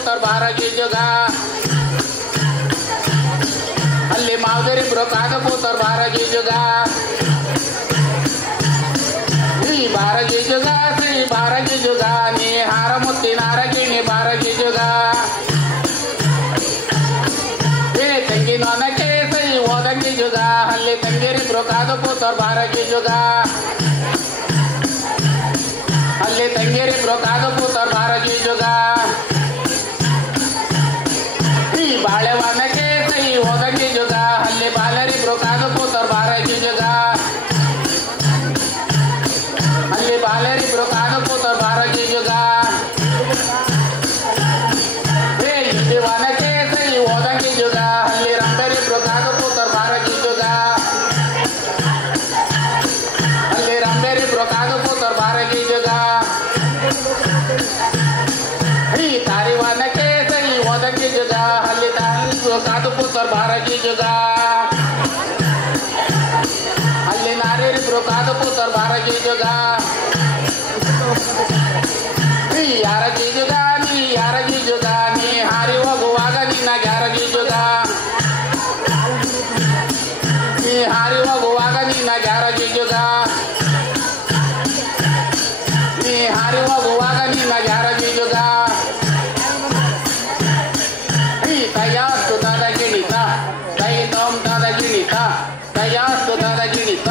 ಪೂತರ್ ಬಾರಗಿ ಜುಗ ಅಲ್ಲಿ ಮಾವದರಿಬ್ರು ಕಾದ ಪೂತರ್ ಬಾರಗಿ ಜುಗ ಶ್ರೀ ಬಾರಗಿ ಜುಗ ಶ್ರೀ ಬಾರಗಿ ಜುಗ ನೀ ಹಾರ ಮುತ್ತಿನ ಅರಗಿಣಿ ಬಾರಗಿ ಜುಗ ಏ ತಂಗಿ ನೊನಕ್ಕೆ ಸೈ ಓದಂಗಿ ಜುಗ ಅಲ್ಲಿ ತಂಗಿರಿಬ್ರು ಕಾದ ಪೂತರ್ ಬಾರಗಿ ಜುಗ ಅಲ್ಲಿ ತಂಗಿರಿಬ್ರು ಕಾದ ಪೂತರ್ ಬಾರಗಿ ಜುಗ ಈ ಬಾಳೆವನಕ್ಕೆ ಸೈ ಓದಂಗಿ ಜುಗ ಅಲ್ಲಿ ಬಾಲರಿಬ್ರು ಕಾದ ಪೂತರ್ ಬಾರಗಿ ಜುಗ ಅಲ್ಲಿ ಬಾಲರಿಬ್ರು ಕಾದ ಪೂತರ್ ಬಾರಗಿ ಜುಗ ಏ ಇಲ್ಲಿ ವನಕ್ಕೆ ಸೈ ಓದಂಗಿ ಜುಗ ಅಲ್ಲಿ ರಂಬರಿಬ್ರು ಕಾದ ಪೂತರ್ ಬಾರಗಿ ಜುಗ ಅಲ್ಲಿ ರಂಬರಿಬ್ರು ಕಾದ ಪೂತರ್ ಬಾರಗಿ ಜುಗ ಈ ತಾರಿವನಕ್ಕೆ ಸೈ ಓದಂಗಿ ಜುಗ ಅಲ್ಲಿ ತಾರಿಬ್ರು ಕಾದ ಪೂತರ್ ಬಾರಗಿ ಜುಗ ಅಲ್ಲಿ ನಾರಿಬ್ರು ಕಾದ ಪೂತರ್ ಬಾರಗಿ ಜುಗ ನೀ ಯಾರಗಿ ಜುಗ ನೀ ಯಾರಗಿ ಜುಗ ನೀ ಹಾರಿ ಹೋಗುವಾಗ ನಿನ್ನ ಗ್ಯಾರಗಿ ಜುಗ ನೀ ಹಾರಿ ಹೋಗುವಾಗ ನಿನ್ನ ಗ್ಯಾರಗಿ ಜುಗ ನೀ ಹಾರಿ ಹೋಗುವಾಗ ನಿನ್ನ ಗ್ಯಾರಗಿ ಜುಗ ಈ ತಯಾಸ್ತು ತದ ಗಿಣಿತ ತೈ ತೋಮ್ ತದ ಗಿಣಿತ ತಯಾಸ್ತು ತದ ಗಿಣಿತ